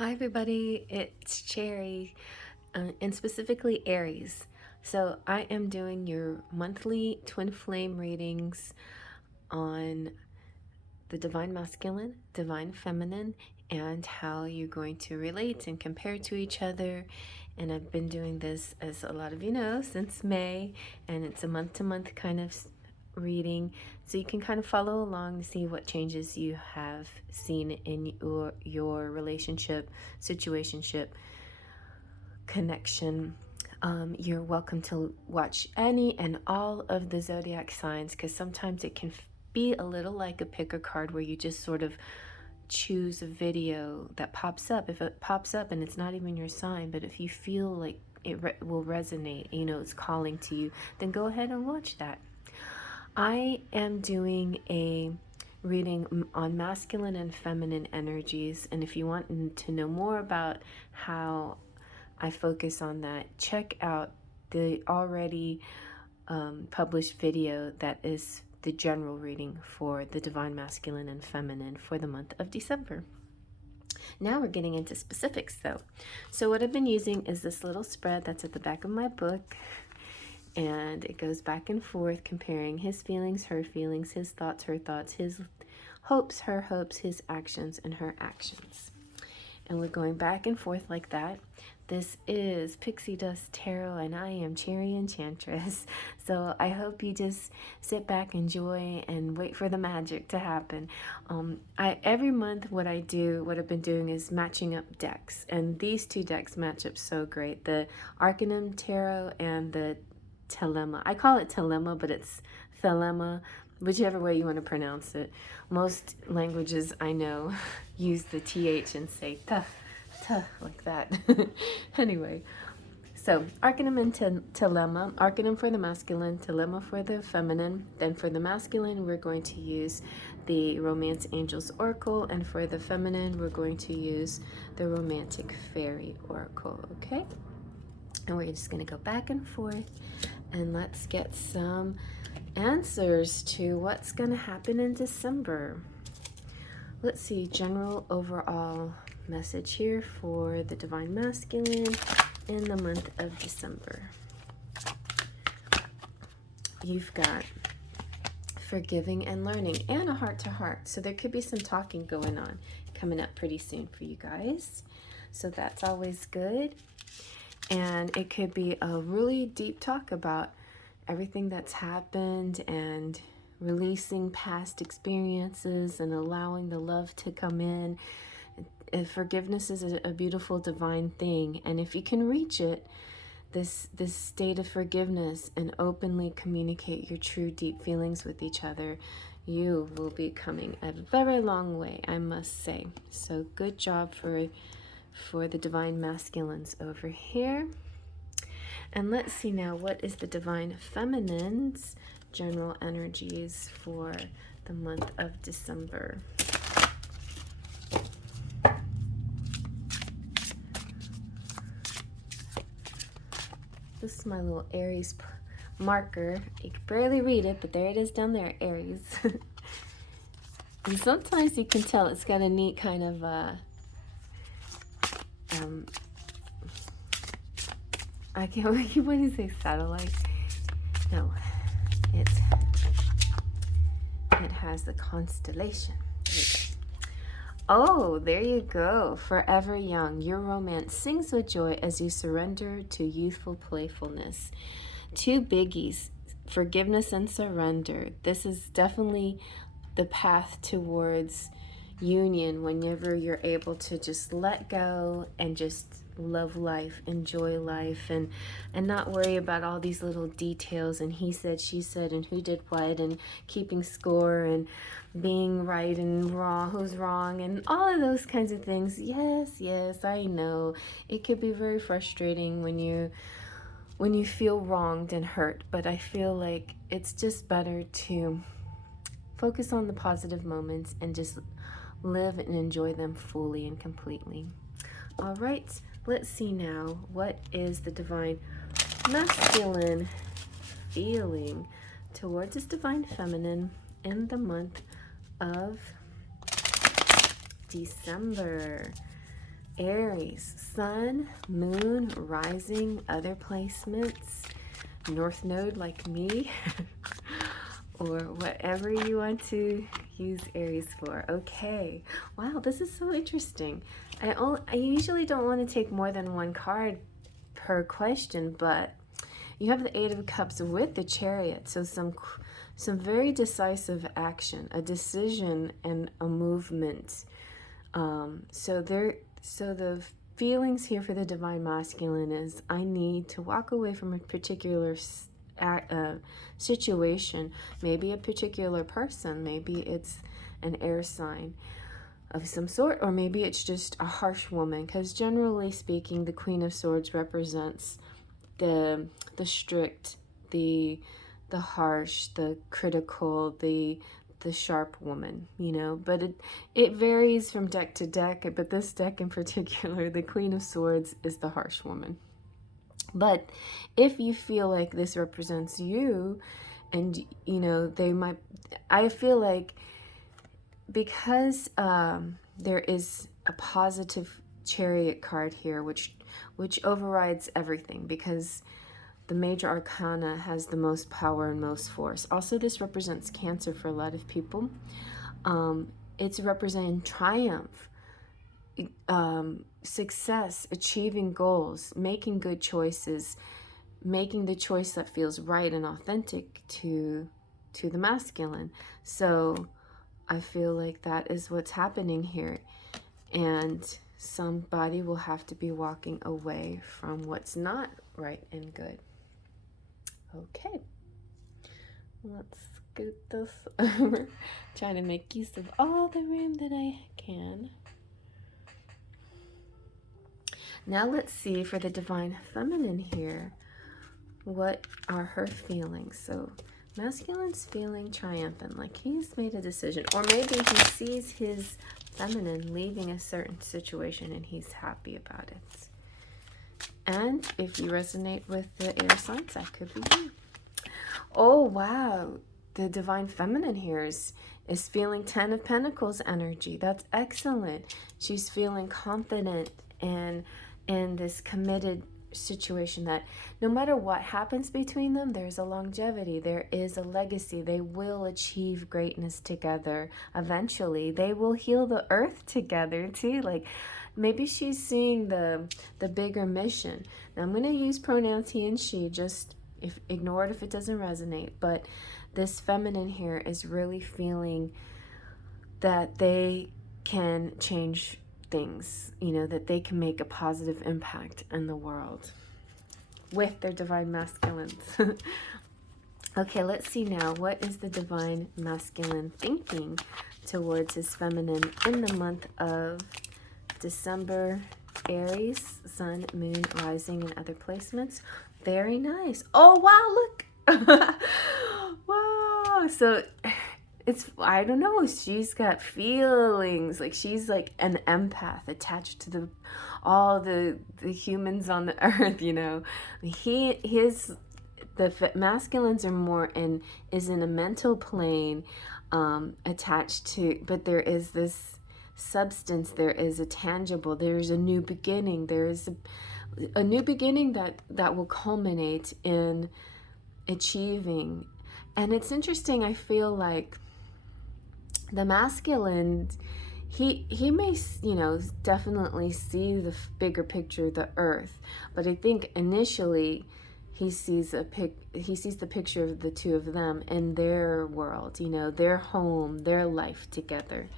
Hi everybody, it's Cherry, and specifically Aries. So I am doing your monthly twin flame readings on the divine masculine, divine feminine, and how you're going to relate and compare to each other. And I've been doing this, as a lot of you know, since May, and it's a month-to-month kind of reading, so you can kind of follow along to see what changes you have seen in your relationship, situationship, connection. You're welcome to watch any and all of the zodiac signs, because sometimes it can be a little like a pick a card where you just sort of choose a video that pops up. If it pops up and it's not even your sign, but if you feel like it will resonate, you know, it's calling to you, then go ahead and watch that. I am doing a reading on masculine and feminine energies, and if you want to know more about how I focus on that, check out the already published video that is the general reading for the divine masculine and feminine for the month of December. Now we're getting into specifics though. So what I've been using is this little spread that's at the back of my book, and it goes back and forth comparing his feelings, her feelings, his thoughts, her thoughts, his hopes, her hopes, his actions, and her actions. And we're going back and forth like that. This is Pixie Dust Tarot, and I am Cherry Enchantress. So I hope you just sit back, enjoy, and wait for the magic to happen. Every month what I've been doing is matching up decks, and these two decks match up so great. The Arcanum Tarot and the Telema. I call it Telema, but it's Thelema, whichever way you want to pronounce it. Most languages I know use the TH and say tuh, tuh, like that. Anyway, so Arcanum and Telema. Arcanum for the masculine, Telema for the feminine. Then for the masculine, we're going to use the Romance Angels Oracle, and for the feminine, we're going to use the Romantic Fairy Oracle, okay? And we're just going to go back and forth, and let's get some answers to what's going to happen in December. Let's see, general overall message here for the divine masculine in the month of December. You've got forgiving and learning, and a heart-to-heart. So there could be some talking going on coming up pretty soon for you guys. So that's always good. And it could be a really deep talk about everything that's happened and releasing past experiences and allowing the love to come in. And forgiveness is a beautiful divine thing. And if you can reach it, this state of forgiveness, and openly communicate your true deep feelings with each other, you will be coming a very long way, I must say. So good job for the divine masculines over here. And let's see now, what is the divine feminine's general energies for the month of December? This is my little Aries marker. You can barely read it, but there it is down there, Aries. And sometimes you can tell it's got a neat kind of I can't, what do you say, satellite? No, it has the constellation. There you go. Oh, there you go. Forever young. Your romance sings with joy as you surrender to youthful playfulness. Two biggies, forgiveness and surrender. This is definitely the path towards union, whenever you're able to just let go and just love life, enjoy life, and not worry about all these little details and he said, she said, and who did what, and keeping score, and being right and wrong, who's wrong, and all of those kinds of things. Yes, I know it could be very frustrating when you feel wronged and hurt, but I feel like it's just better to focus on the positive moments and just live and enjoy them fully and completely. All right, let's see now, what is the divine masculine feeling towards his divine feminine in the month of December? Aries, sun, moon, rising, other placements, north node like me, or whatever you want to use Aries for. Okay, wow, this is so interesting. I usually don't want to take more than one card per question, but you have the Eight of Cups with the Chariot, so some very decisive action, a decision and a movement. So the feelings here for the Divine Masculine is I need to walk away from a particular situation, maybe a particular person, maybe it's an air sign of some sort, or maybe it's just a harsh woman, because generally speaking, the Queen of Swords represents the strict, the harsh, the critical, the sharp woman, you know. But it varies from deck to deck, but this deck in particular, the Queen of Swords is the harsh woman. But if you feel like this represents you, and you know, I feel like because there is a positive Chariot card here, which overrides everything, because the major arcana has the most power and most force. Also, this represents Cancer for a lot of people. It's representing triumph, success, achieving goals, making good choices, making the choice that feels right and authentic to the masculine. So I feel like that is what's happening here. And somebody will have to be walking away from what's not right and good. Okay, let's scoot this over. Trying to make use of all the room that I can. Now let's see for the Divine Feminine here. What are her feelings? So masculine's feeling triumphant, like he's made a decision, or maybe he sees his feminine leaving a certain situation and he's happy about it. And if you resonate with the air signs, that could be you. Oh wow, the Divine Feminine here is feeling 10 of Pentacles energy. That's excellent. She's feeling confident and in this committed situation that no matter what happens between them, there's a longevity, there is a legacy. They will achieve greatness together. Eventually they will heal the earth together too. Like maybe she's seeing the bigger mission. Now I'm going to use pronouns he and she, just ignore it if it doesn't resonate. But this feminine here is really feeling that they can change things, you know, that they can make a positive impact in the world with their Divine Masculines. Okay, let's see now. What is the Divine Masculine thinking towards his feminine in the month of December? Aries, sun, moon, rising, and other placements. Very nice. Oh, wow, look. Wow. So I don't know, she's got feelings, like she's like an empath attached to all the humans on the earth, you know. The masculines are more is in a mental plane, attached to, but there is this substance, there is a tangible, there's a new beginning, there is a new beginning that will culminate in achieving. And it's interesting, I feel like the masculine, he may, you know, definitely see the bigger picture, the earth, but I think initially he sees the picture of the two of them in their world, you know, their home, their life together.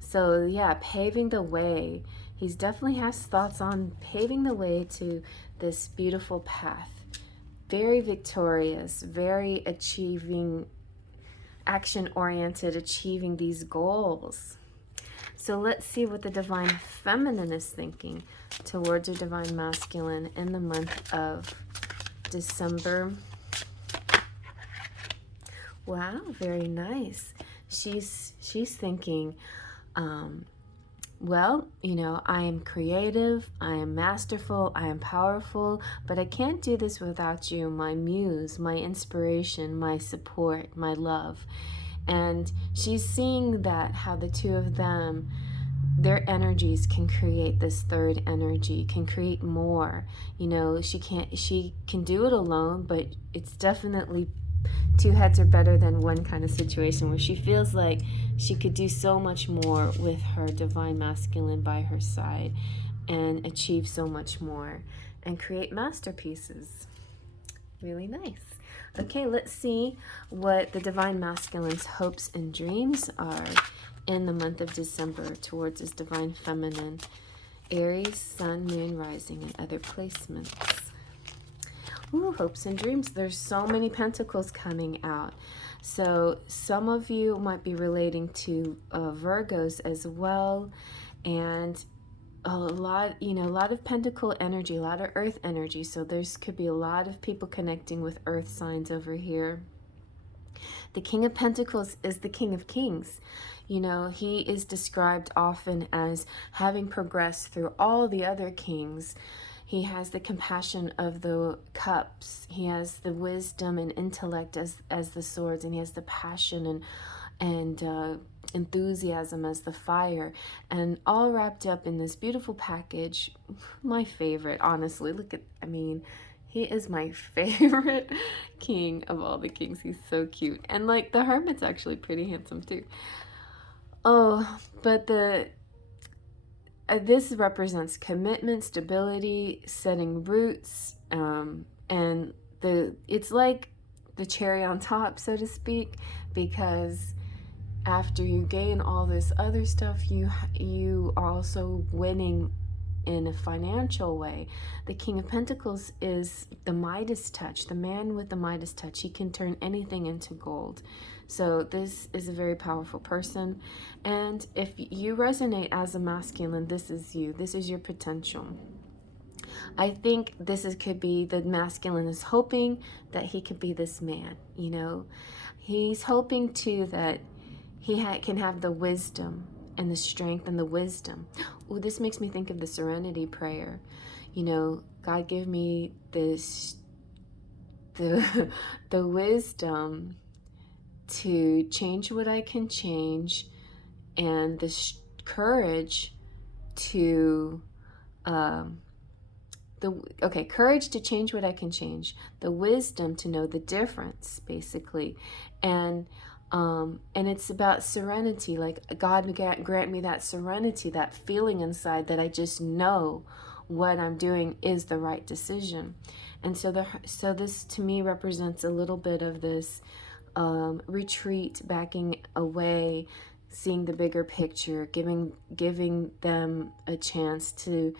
So yeah, paving the way. He's definitely has thoughts on paving the way to this beautiful path. Very victorious, very achieving, action-oriented, achieving these goals. So let's see what the Divine Feminine is thinking towards her Divine Masculine in the month of December. Wow, very nice. She's thinking, well, you know, I am creative, I am masterful, I am powerful, but I can't do this without you, my muse, my inspiration, my support, my love. And she's seeing that, how the two of them, their energies can create this third energy, can create more. You know, she can do it alone, but it's definitely two heads are better than one kind of situation, where she feels like she could do so much more with her divine masculine by her side and achieve so much more and create masterpieces. Really nice. Okay, let's see what the divine masculine's hopes and dreams are in the month of December towards his divine feminine, Aries, Sun, Moon, Rising, and other placements. Ooh, hopes and dreams. There's so many pentacles coming out. So some of you might be relating to Virgos as well, and a lot, you know, a lot of pentacle energy, a lot of earth energy. So there's could be a lot of people connecting with earth signs over here. The King of Pentacles is the King of Kings. You know, he is described often as having progressed through all the other kings. He has the compassion of the cups. He has the wisdom and intellect as the swords, and he has the passion and enthusiasm as the fire, and all wrapped up in this beautiful package. My favorite, honestly. Look at, I mean, he is my favorite king of all the kings. He's so cute. And like the Hermit's actually pretty handsome too. Oh, but this represents commitment, stability, setting roots, and it's like the cherry on top, so to speak, because after you gain all this other stuff, you are also winning in a financial way. The King of Pentacles is the Midas touch, the man with the Midas touch. He can turn anything into gold. So this is a very powerful person. And if you resonate as a masculine, this is you. This is your potential. I think could be the masculine is hoping that he could be this man, you know. He's hoping too that he can have the wisdom and the strength and the wisdom. Oh, this makes me think of the serenity prayer. You know, God, give me the wisdom to change what I can change, and the courage to courage to change what I can change, the wisdom to know the difference, basically, and it's about serenity. Like, God, grant me that serenity, that feeling inside that I just know what I'm doing is the right decision. And so this to me represents a little bit of this retreat, backing away, seeing the bigger picture, giving them a chance to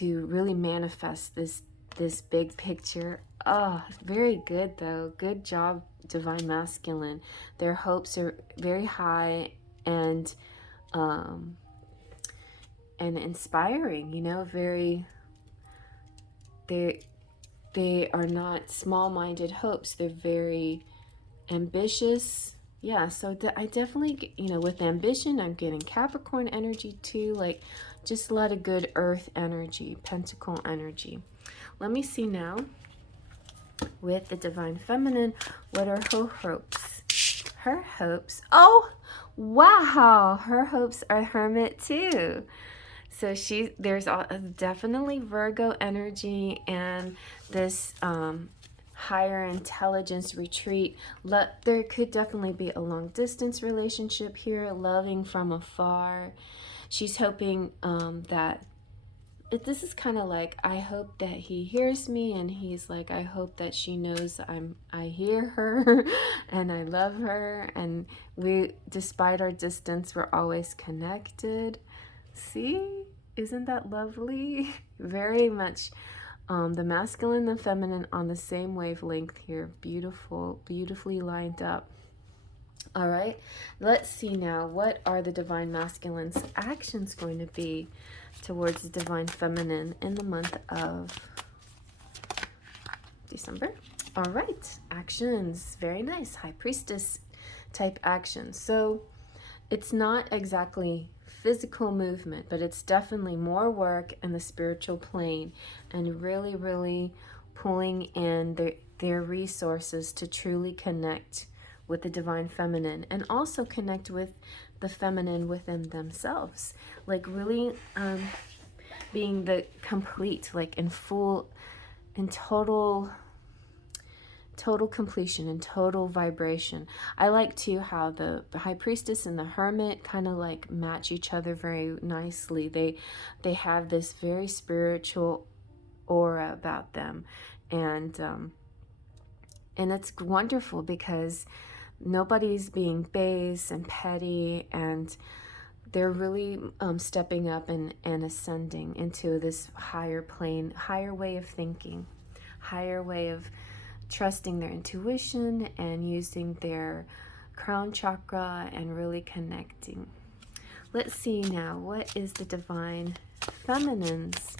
really manifest this big picture. Oh, very good though. Good job, divine masculine. Their hopes are very high and inspiring, you know, they are not small-minded hopes. They're very ambitious. Yeah, so I definitely, you know, with ambition, I'm getting Capricorn energy too, like just a lot of good earth energy, pentacle energy. Let me see now with the divine feminine, what are her hopes? Her hopes, oh wow, her hopes are Hermit too. So there's definitely Virgo energy and this higher intelligence retreat. There could definitely be a long distance relationship here, loving from afar. She's hoping that this is kind of like, I hope that he hears me, and he's like, I hope that she knows I hear her and I love her, and we, despite our distance, we're always connected. See, isn't that lovely? Very much the masculine and feminine on the same wavelength here. Beautiful, beautifully lined up. All right, let's see now, what are the divine masculine's actions going to be towards the divine feminine in the month of December? All right, actions, very nice, high priestess type actions. So it's not exactly physical movement, but it's definitely more work in the spiritual plane, and really, really pulling in their resources to truly connect with the divine feminine, and also connect with the feminine within themselves, like really being the complete, like in full, in total completion and total vibration. I like too how the high priestess and the hermit kind of like match each other very nicely. They have this very spiritual aura about them, and it's wonderful because nobody's being base and petty, and they're really stepping up and ascending into this higher plane, higher way of thinking, higher way of trusting their intuition and using their crown chakra and really connecting. Let's see now, what is the divine feminine's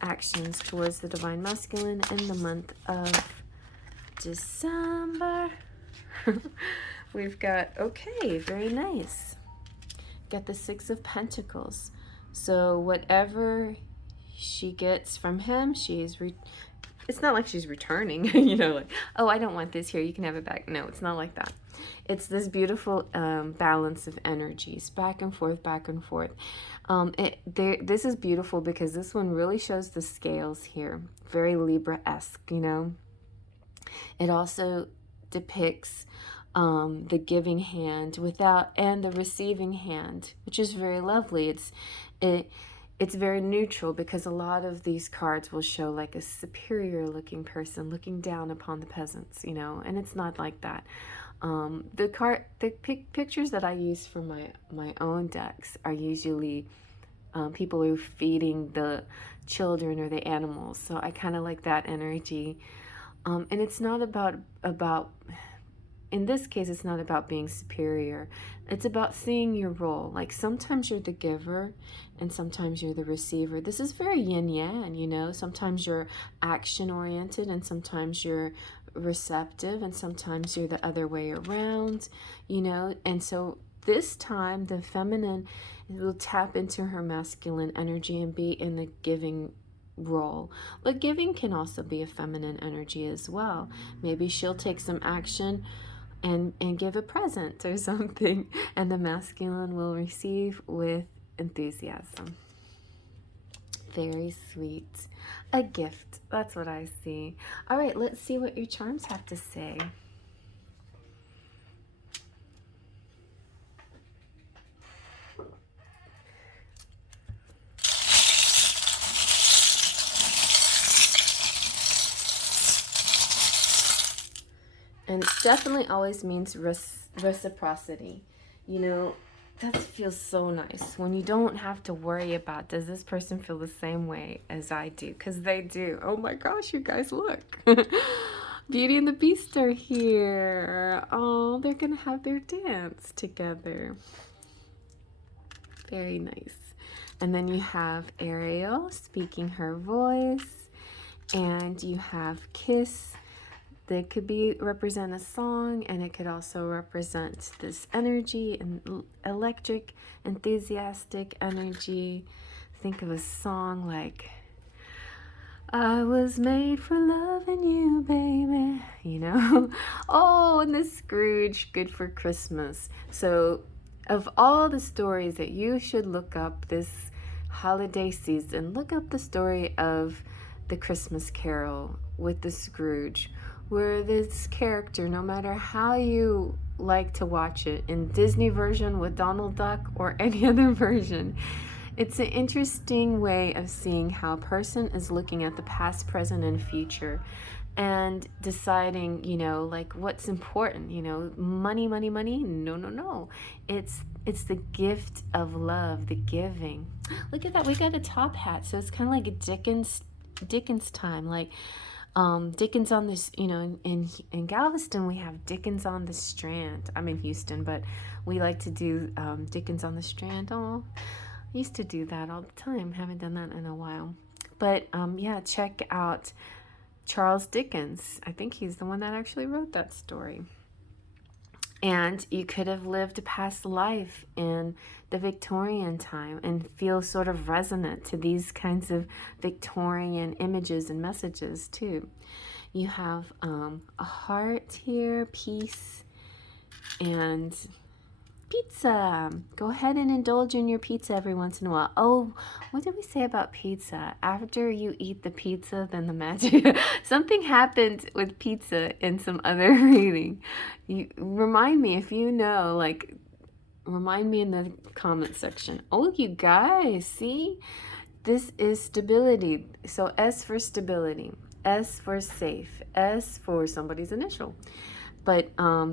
actions towards the divine masculine in the month of December? We've got, okay, very nice. Got the Six of Pentacles. So whatever she gets from him, it's not like she's returning, you know, like, oh, I don't want this here, you can have it back. No, it's not like that. It's this beautiful balance of energies, back and forth, back and forth. This is beautiful because this one really shows the scales here, very Libra-esque, you know. It also depicts the giving hand and the receiving hand, which is very lovely. It's very neutral because a lot of these cards will show like a superior looking person looking down upon the peasants, you know, and it's not like that. The pictures that I use for my own decks are usually people who are feeding the children or the animals, so I kind of like that energy. And it's not about in this case, it's not about being superior. It's about seeing your role. Like sometimes you're the giver and sometimes you're the receiver. This is very yin-yang, you know. Sometimes you're action-oriented and sometimes you're receptive and sometimes you're the other way around, you know. And so this time the feminine will tap into her masculine energy and be in the giving role. But giving can also be a feminine energy as well. Maybe she'll take some action and give a present or something, and the masculine will receive with enthusiasm. Very sweet. A gift. That's what I see. All right, let's see what your charms have to say. And it definitely always means reciprocity. You know, that feels so nice when you don't have to worry about, does this person feel the same way as I do? Because they do. Oh my gosh, you guys, look. Beauty and the Beast are here. Oh, they're going to have their dance together. Very nice. And then you have Ariel speaking her voice. And you have Kiss. That could represent a song, and it could also represent this energy and electric, enthusiastic energy. Think of a song like, I was made for loving you, baby, you know. Oh, and the Scrooge, good for Christmas. So of all the stories that you should look up this holiday season, look up the story of the Christmas Carol with the Scrooge, where this character, no matter how you like to watch it, in Disney version with Donald Duck or any other version, it's an interesting way of seeing how a person is looking at the past, present, and future and deciding, you know, like what's important, you know, money, money, money. No. It's the gift of love, the giving. Look at that. We got a top hat. So it's kind of like a Dickens time, like Dickens on this, you know, in Galveston we have Dickens on the Strand. I'm in Houston, but we like to do Dickens on the Strand. Oh, I used to do that all the time. Haven't done that in a while. But yeah, check out Charles Dickens. I think he's the one that actually wrote that story. And you could have lived a past life in the Victorian time and feel sort of resonant to these kinds of Victorian images and messages too. You have a heart here, peace, and pizza. Go ahead and indulge in your pizza every once in a while. Oh, what did we say about pizza? After you eat the pizza, then the magic. Something happened with pizza in some other reading. You remind me if you know, like, remind me in the comment section. Oh, you guys, see? This is stability. So S for stability, S for safe, S for somebody's initial. But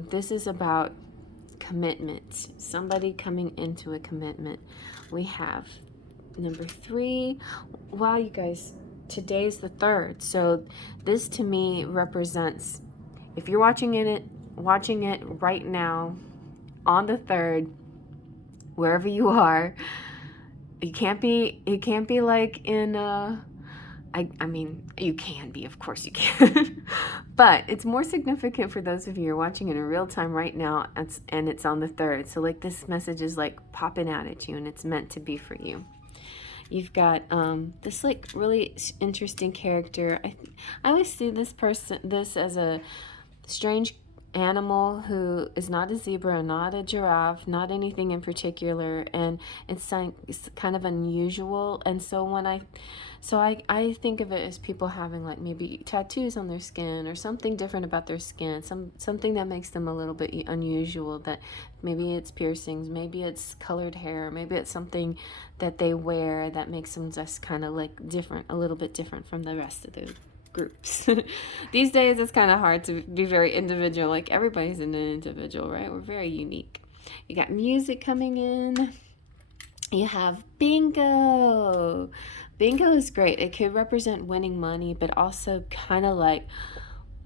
this is about commitment, somebody coming into a commitment. We have number 3. Wow, you guys, today's the 3rd. So this to me represents, if you're watching it right now on the 3rd, wherever you are, it can't be like in I mean, you can be, of course you can. But it's more significant for those of you who are watching it in real time right now, and it's on the 3rd. So like this message is like popping out at you, and it's meant to be for you. You've got this like really interesting character. I always see this as a strange animal who is not a zebra, not a giraffe, not anything in particular, and it's kind of unusual. And so when I think of it as people having like maybe tattoos on their skin or something different about their skin, something that makes them a little bit unusual, that maybe it's piercings, maybe it's colored hair, maybe it's something that they wear that makes them just kind of like different, a little bit different from the rest of the groups. These days it's kind of hard to be very individual. Like everybody's an individual, right? We're very unique. You got music coming in. You have bingo. Bingo is great. It could represent winning money, but also kind of like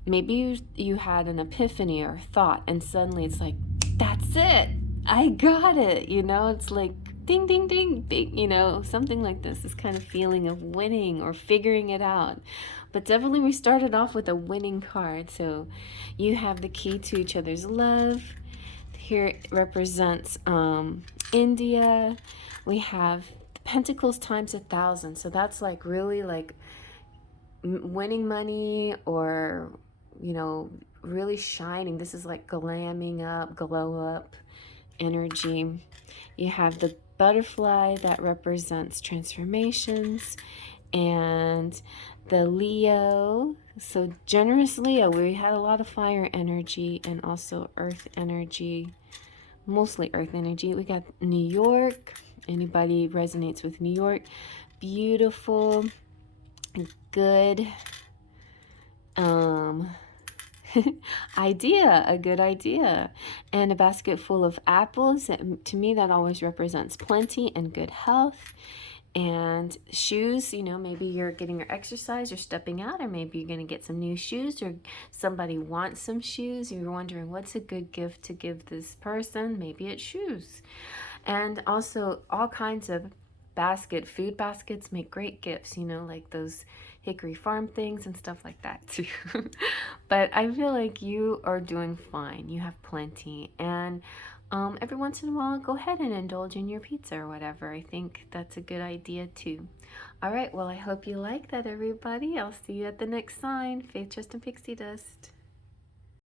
maybe you had an epiphany or thought, and suddenly it's like, that's it. I got it. You know, it's like ding, ding, ding, bing, you know, something like this kind of feeling of winning or figuring it out. But definitely we started off with a winning card. So you have the key to each other's love. Here it represents India. We have the Pentacles times 1,000. So that's like really like winning money, or, you know, really shining. This is like glamming up, glow up energy. You have the butterfly that represents transformations, and the Leo, so generous Leo, we had a lot of fire energy and also earth energy, mostly earth energy. We got New York. Anybody resonates with New York? Beautiful, good idea, a good idea. And a basket full of apples. To me, that always represents plenty and good health. And shoes, you know, maybe you're getting your exercise, you're stepping out, or maybe you're going to get some new shoes, or somebody wants some shoes. You're wondering what's a good gift to give this person. Maybe it's shoes. And also all kinds of food baskets make great gifts, you know, like those Hickory Farm things and stuff like that too. But I feel like you are doing fine. You have plenty. And every once in a while, go ahead and indulge in your pizza or whatever. I think that's a good idea too. All right, well, I hope you like that, everybody. I'll see you at the next sign. Faith, Trust, and Pixie Dust.